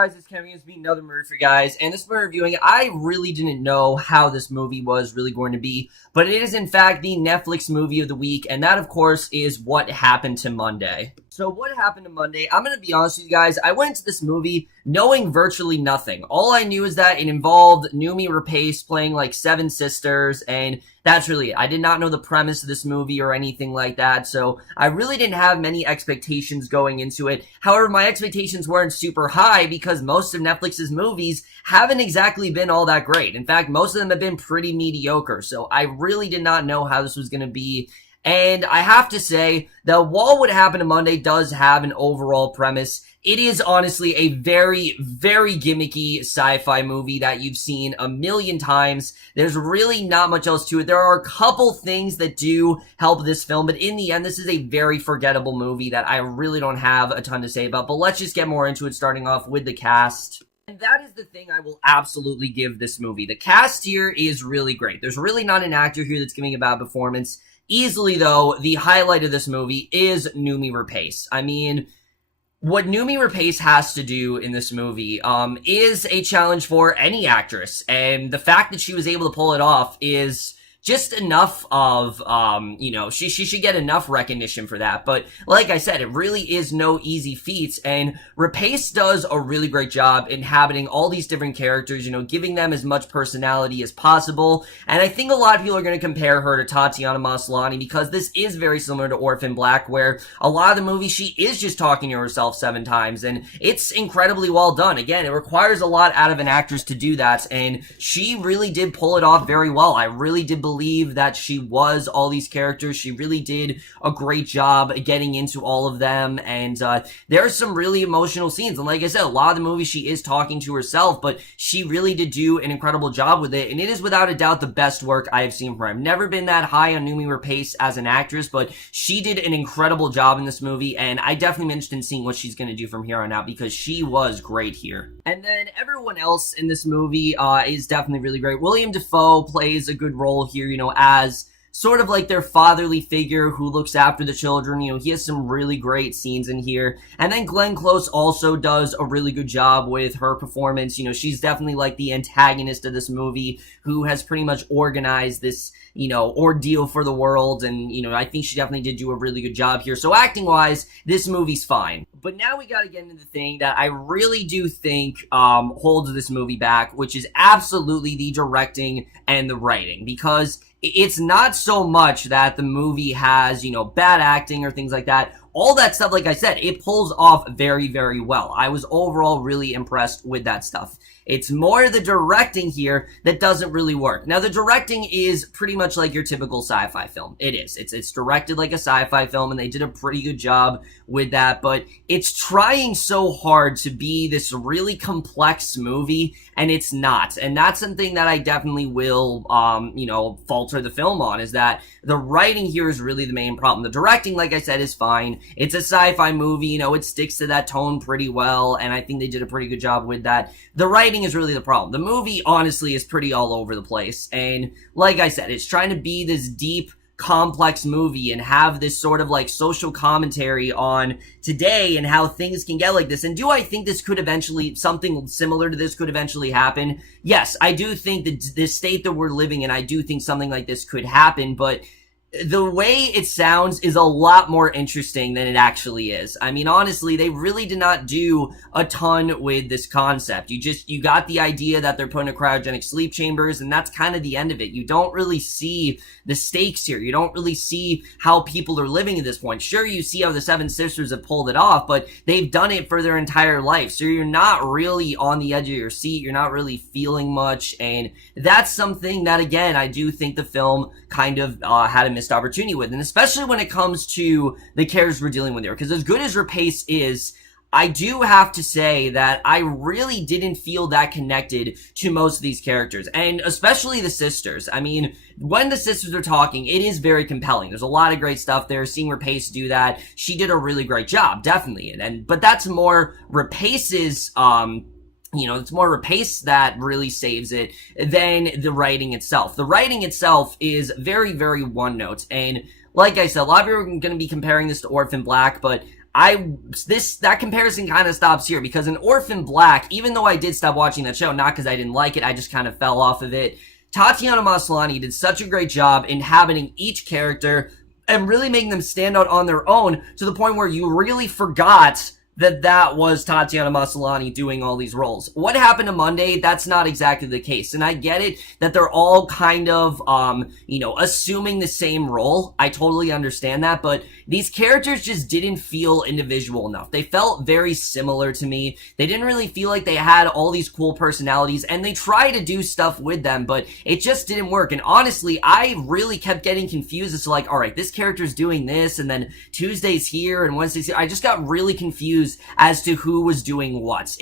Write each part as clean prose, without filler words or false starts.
Guys, it's coming to be another movie for you guys, and this movie reviewing, I really didn't know how this movie was really going to be, but it is in fact the Netflix movie of the week, and that of course is What Happened to Monday. So what happened to Monday? I'm going to be honest with you guys, I went into this movie knowing virtually nothing. All I knew is that it involved Noomi Rapace playing like 7 sisters, and that's really it. I did not know the premise of this movie or anything like that, so I really didn't have many expectations going into it. However, my expectations weren't super high because most of Netflix's movies haven't exactly been all that great. In fact, most of them have been pretty mediocre, so I really did not know how this was going to be. And I have to say that while What Happened to Monday does have an overall premise, it is honestly a very, very gimmicky sci-fi movie that you've seen a million times. There's really not much else to it. There are a couple things that do help this film, but in the end, this is a very forgettable movie that I really don't have a ton to say about. But let's just get more into it, starting off with the cast. And that is the thing I will absolutely give this movie. The cast here is really great. There's really not an actor here that's giving a bad performance. Easily, though, the highlight of this movie is Noomi Rapace. I mean, what Noomi Rapace has to do in this movie is a challenge for any actress, and the fact that she was able to pull it off is just enough of, she should get enough recognition for that. But like I said, it really is no easy feat, and Rapace does a really great job inhabiting all these different characters, giving them as much personality as possible. And I think a lot of people are going to compare her to Tatiana Maslany because this is very similar to Orphan Black, where a lot of the movie she is just talking to herself 7 times, and it's incredibly well done. Again, it requires a lot out of an actress to do that, and she really did pull it off very well. I really did believe that she was all these characters. She really did a great job getting into all of them, and there are some really emotional scenes, and like I said, a lot of the movie she is talking to herself, but she really did do an incredible job with it, and it is without a doubt the best work I have seen from her. I've never been that high on Noomi Rapace as an actress, but she did an incredible job in this movie, and I definitely am interested in seeing what she's going to do from here on out because she was great here. And then everyone else in this movie is definitely really great. Williem Dafoe plays a good role here, as sort of like their fatherly figure who looks after the children. He has some really great scenes in here. And then Glenn Close also does a really good job with her performance. She's definitely like the antagonist of this movie who has pretty much organized this, ordeal for the world. And, I think she definitely did do a really good job here. So acting-wise, this movie's fine. But now we gotta get into the thing that I really do think holds this movie back, which is absolutely the directing and the writing. Because it's not so much that the movie has, bad acting or things like that. All that stuff, like I said, it pulls off very, very well. I was overall really impressed with that stuff. It's more the directing here that doesn't really work. Now, the directing is pretty much like your typical sci-fi film. It is. It's directed like a sci-fi film, and they did a pretty good job with that, but it's trying so hard to be this really complex movie, and it's not. And that's something that I definitely will, falter the film on, is that the writing here is really the main problem. The directing, like I said, is fine. It's a sci-fi movie, it sticks to that tone pretty well, and I think they did a pretty good job with that. The writing is really the problem. The movie, honestly, is pretty all over the place, and like I said, it's trying to be this deep, complex movie and have this sort of like social commentary on today and how things can get like this. And do I think this could eventually, something similar to this could eventually happen? Yes, I do think that the state that we're living in, I do think something like this could happen, but the way it sounds is a lot more interesting than it actually is. I mean, honestly, they really did not do a ton with this concept. You got the idea that they're putting a cryogenic sleep chambers, and that's kind of the end of it. You don't really see the stakes here. You don't really see how people are living at this point. Sure, you see how the 7 sisters have pulled it off, but they've done it for their entire life. So you're not really on the edge of your seat. You're not really feeling much, and that's something that, again, I do think the film kind of had a missed opportunity with, and especially when it comes to the characters we're dealing with here, because as good as Rapace is, I do have to say that I really didn't feel that connected to most of these characters, and especially the sisters. I mean, when the sisters are talking, it is very compelling. There's a lot of great stuff there. Seeing Rapace do that, she did a really great job, definitely, but that's more Rapace's, it's more Rapace that really saves it than the writing itself. The writing itself is very, very one-note, and like I said, a lot of you are going to be comparing this to Orphan Black, but that comparison kind of stops here, because in Orphan Black, even though I did stop watching that show, not because I didn't like it, I just kind of fell off of it, Tatiana Maslany did such a great job inhabiting each character and really making them stand out on their own, to the point where you really forgot that was Tatiana Maslany doing all these roles. What happened to Monday? That's not exactly the case. And I get it that they're all kind of, assuming the same role. I totally understand that, but these characters just didn't feel individual enough. They felt very similar to me. They didn't really feel like they had all these cool personalities, and they tried to do stuff with them, but it just didn't work. And honestly, I really kept getting confused as to like, alright, this character's doing this, and then Tuesday's here, and Wednesday's here. I just got really confused as to who was doing what.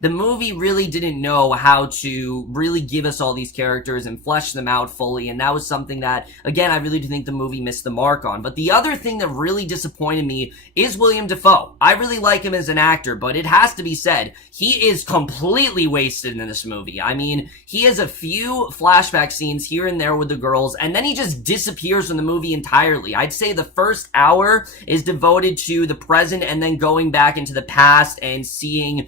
The movie really didn't know how to really give us all these characters and flesh them out fully, and that was something that, again, I really do think the movie missed the mark on. But the other thing that really disappointed me is Willem Dafoe. I really like him as an actor, but it has to be said, he is completely wasted in this movie. I mean, he has a few flashback scenes here and there with the girls, and then he just disappears from the movie entirely. I'd say the first hour is devoted to the present and then going back into the past and seeing,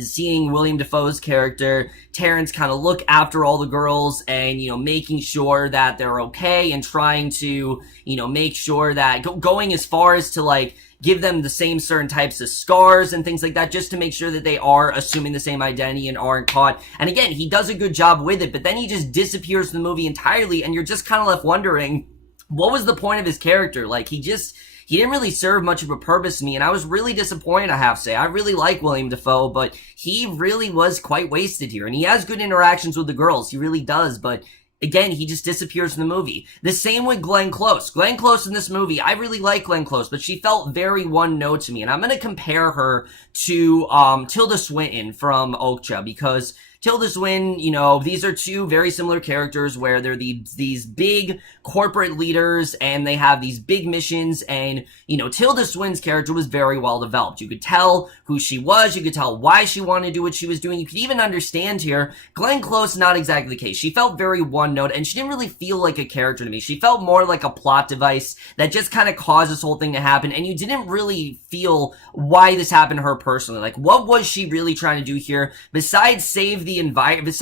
seeing Willem Dafoe's character, Terrence, kind of look after all the girls and, making sure that they're okay and trying to, make sure that, going as far as to, like, give them the same certain types of scars and things like that, just to make sure that they are assuming the same identity and aren't caught. And again, he does a good job with it, but then he just disappears from the movie entirely, and you're just kind of left wondering, what was the point of his character? Like, he didn't really serve much of a purpose to me, and I was really disappointed, I have to say. I really like Willem Dafoe, but he really was quite wasted here, and he has good interactions with the girls, he really does, but again, he just disappears from the movie. The same with Glenn Close. Glenn Close in this movie, I really like Glenn Close, but she felt very one-note to me, and I'm gonna compare her to Tilda Swinton from Okja, because Tilda Swinton, these are two very similar characters where they're these big corporate leaders and they have these big missions, and, Tilda Swinton's character was very well developed. You could tell who she was, you could tell why she wanted to do what she was doing, you could even understand here. Glenn Close, not exactly the case. She felt very one-note, and she didn't really feel like a character to me. She felt more like a plot device that just kind of caused this whole thing to happen, and you didn't really feel why this happened to her personally. Like, what was she really trying to do here? Besides save the environment,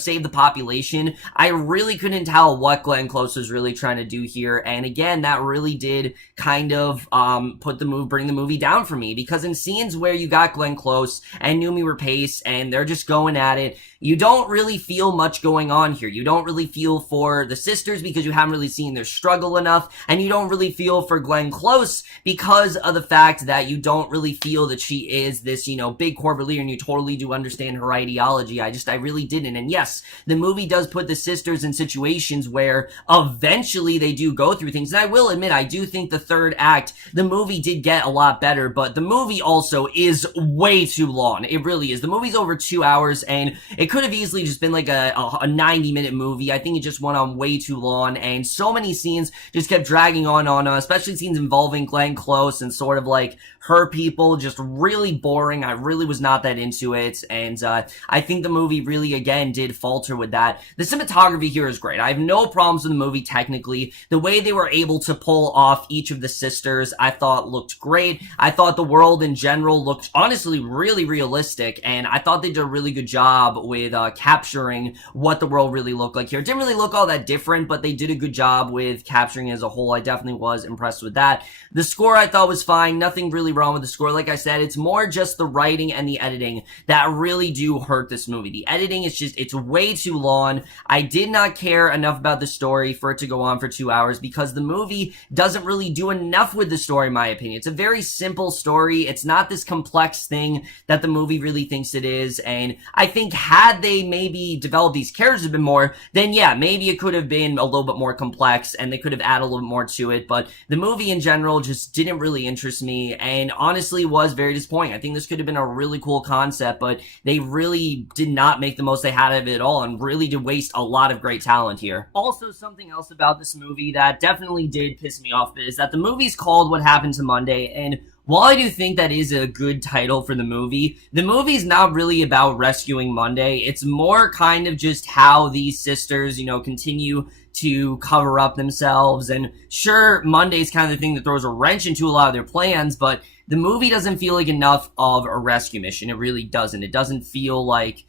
save the population, I really couldn't tell what Glenn Close was really trying to do here. And again, that really did kind of bring the movie down for me, because in scenes where you got Glenn Close and Noomi Rapace and they're just going at it, you don't really feel much going on here. You don't really feel for the sisters because you haven't really seen their struggle enough, and you don't really feel for Glenn Close because of the fact that you don't really feel that she is this, big corporate leader, and you totally do understand her ideology. I really didn't. And yes, the movie does put the sisters in situations where eventually they do go through things. And I will admit, I do think the third act, the movie did get a lot better, but the movie also is way too long. It really is. The movie's over 2 hours, and it could have easily just been like a 90-minute movie. I think it just went on way too long, and so many scenes just kept dragging on, especially scenes involving Glenn Close and sort of like her people, just really boring. I really was not that into it, and I think the movie really, again, did falter with that. The cinematography here is great. I have no problems with the movie technically. The way they were able to pull off each of the sisters, I thought looked great. I thought the world in general looked, honestly, really realistic, and I thought they did a really good job with capturing what the world really looked like here. It didn't really look all that different, but they did a good job with capturing it as a whole. I definitely was impressed with that. The score I thought was fine. Nothing really wrong with the score. Like I said, it's more just the writing and the editing that really do hurt this movie. The editing is it's way too long. I did not care enough about the story for it to go on for 2 hours, because the movie doesn't really do enough with the story, in my opinion. It's a very simple story. It's not this complex thing that the movie really thinks it is, and I think had they maybe developed these characters a bit more, then yeah, maybe it could have been a little bit more complex and they could have added a little bit more to it, but the movie in general just didn't really interest me, and honestly was very disappointing. I think this could have been a really cool concept, but they really did not make the most they had of it at all, and really did waste a lot of great talent here. Also, something else about this movie that definitely did piss me off is that the movie's called What Happened to Monday, and While I do think that is a good title for the movie's not really about rescuing Monday. It's more kind of just how these sisters, continue to cover up themselves. And sure, Monday's kind of the thing that throws a wrench into a lot of their plans, but the movie doesn't feel like enough of a rescue mission. It really doesn't. It doesn't feel like,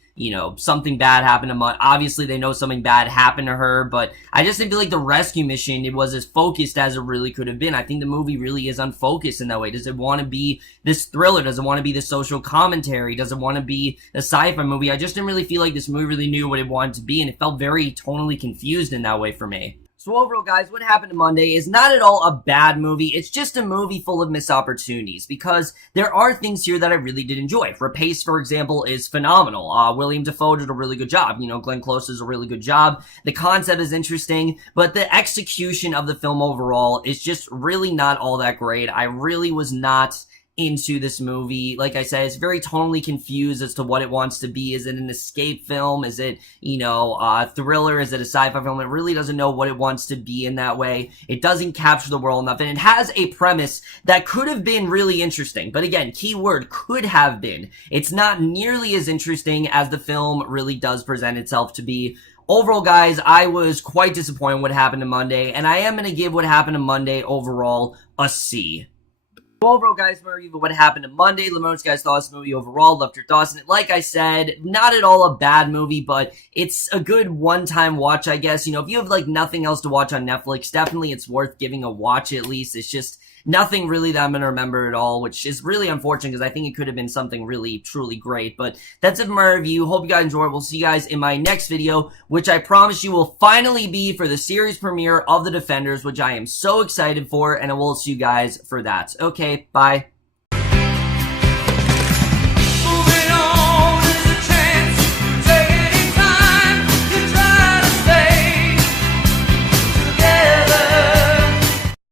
something bad happened to Monday. Obviously, they know something bad happened to her, but I just didn't feel like the rescue mission, it was as focused as it really could have been. I think the movie really is unfocused in that way. Does it want to be this thriller? Does it want to be this social commentary? Does it want to be a sci-fi movie? I just didn't really feel like this movie really knew what it wanted to be, and it felt very tonally confused in that way for me. So overall, guys, What Happened to Monday is not at all a bad movie. It's just a movie full of missed opportunities because there are things here that I really did enjoy. Rapace, for example, is phenomenal. Williem Dafoe did a really good job. Glenn Close does a really good job. The concept is interesting, but the execution of the film overall is just really not all that great. I really was not into this movie. Like I said, it's very tonally confused as to what it wants to be. Is it an escape film? Is it, a thriller? Is it a sci-fi film? It really doesn't know what it wants to be in that way. It doesn't capture the world enough, and it has a premise that could have been really interesting. But again, keyword could have been. It's not nearly as interesting as the film really does present itself to be. Overall, guys, I was quite disappointed what happened to Monday, and I am going to give What Happened to Monday overall a C. Overall, guys, my review of What Happened to Monday. Let me know what you guys thought of this movie overall. Loved your thoughts on it. Like I said, not at all a bad movie, but it's a good one-time watch, I guess. If you have, nothing else to watch on Netflix, definitely it's worth giving a watch at least. It's just nothing really that I'm going to remember at all, which is really unfortunate because I think it could have been something really, truly great. But that's it for my review. Hope you guys enjoyed. We'll see you guys in my next video, which I promise you will finally be for the series premiere of The Defenders, which I am so excited for, and I will see you guys for that. Okay, bye.